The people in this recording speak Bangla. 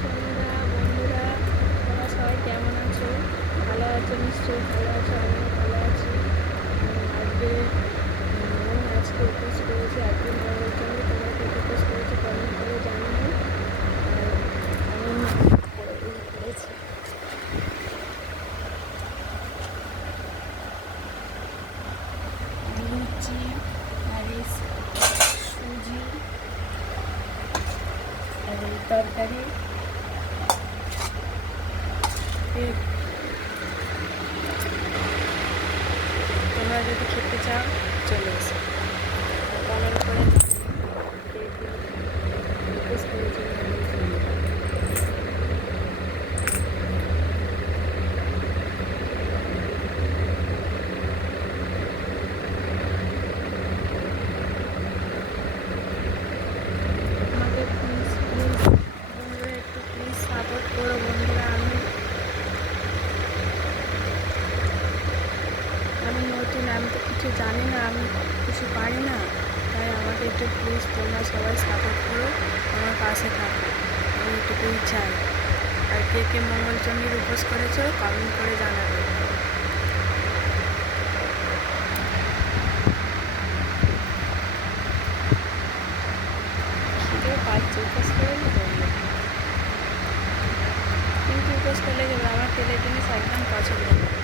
সন্ধ্যা বন্ধুরা, তোমরা সবাই কেমন আছো? ভালো আছো নিশ্চয়ই, ভালো আছো, আমিও ভালো আছি। আজকে উপোস করেছি, আজকে মঙ্গলচন্দ্র। তোমরা কে উপোস করেছো কমেন্ট করে জানিও। আর আমি করেছি লুচি আর এই সুজি আর এই তরকারি। তোমরা যদি খেতে চাও চলে এসো, কমেন্ট করে রিকোয়েস্ট করেছি। আমাকে প্লিজ প্লিজ বন্ধুরা একটু প্লিজ সাপোর্ট করো বন্ধুরা। আমি নতুন, আমি তো কিছু জানি না, আমি কিছু পারি না, তাই আমাকে একটু প্লিজ তোমরা সবাই সাপোর্ট করো, আমার পাশে থাকো, আমি এটুকুই চাই। আর কে কে মঙ্গলচন্ডীর উপোস করেছো কমেন্ট করে জানাবে। খিদেও পাচ্ছে, উপোস করে কিন্তু উপোস করলে যাবে, আমার তেলের জিনিস একদম পছন্দ না।